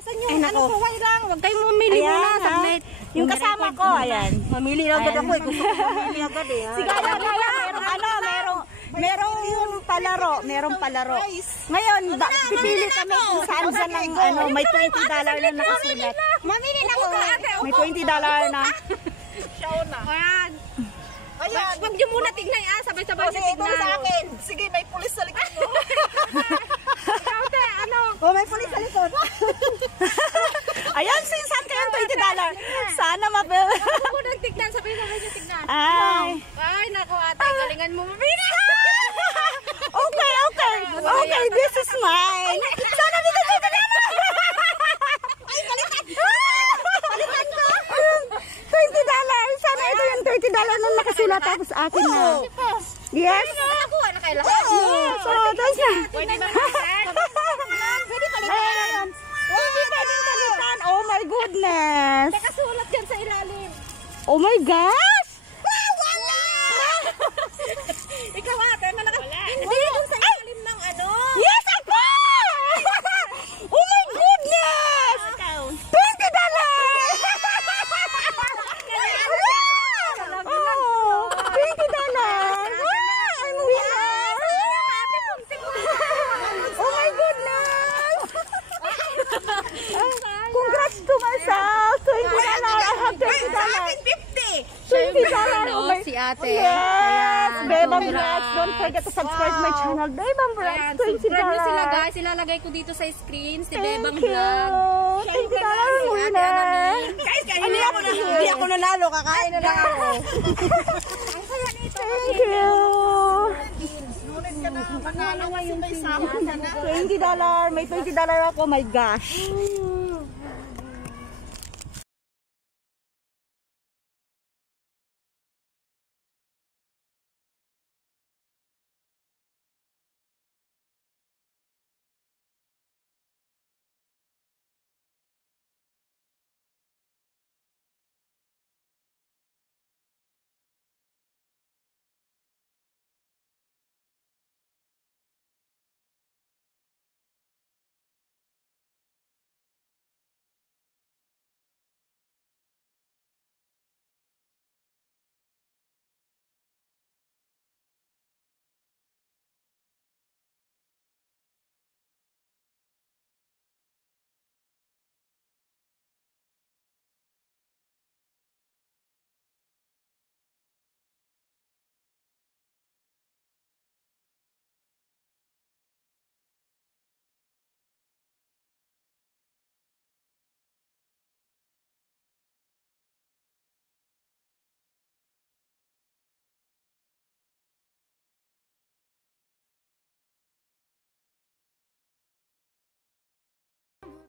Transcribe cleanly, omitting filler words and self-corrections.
Asan yung ano ko? Why lang? Huwag kayong mamili muna. Saglit. Yung kasama ko, ayan. Mamili agad ako eh. Gusto ko mamili agad eh. Sige, merong palaro. Ngayon, pipili kami kung saan ng ano, may $20 na nakasulat. Mamili na ako. May $20 na. Ayan. Ayan. Huwag niyo muna tignan sabay-sabay niyo tignan. Sa akin. Sige, may pulis sa likod mo. Oh, may pulis sa likod. Ayan, sinsan kayo $20. Sana mapil. Huwag mo nang tignan. Sabay-sabay niyo tignan. Ay, naku ate. Galingan mo. Mamili. Okay, this is mine. Sana dito. Ay, balikan ko. $20. Sana ito yung $30 na nakasulat ako sa akin na. Yes? Nakakuha na kayo lahat. Yes. Tapos na. Pwede ba Pwede palitan. Pwede palitan. Oh my goodness. nakasulat dyan sa ilalim? Oh my gosh. Wala! Ikaw ate, hindi doon sa ilalim ng ano. Yes, ako! Oh my goodness! $20! Oh, $20! I'm winner! Oh my goodness! Congrats to myself! $20! I have $20! $20! Oh my... Si ate. Yes! Bebang Vlogs! Don't forget to subscribe my channel. Bebang Vlogs! $20! Subscribe nyo sila guys. Ilalagay ko dito sa screen. Si Bebang Thank you! Vlog. $20 winner! Hindi ako nanalo. Kakain na lang ako. Thank you! Ngunit ka na manalo kasi may sahod ka na. $20! May $20 ako. My gosh!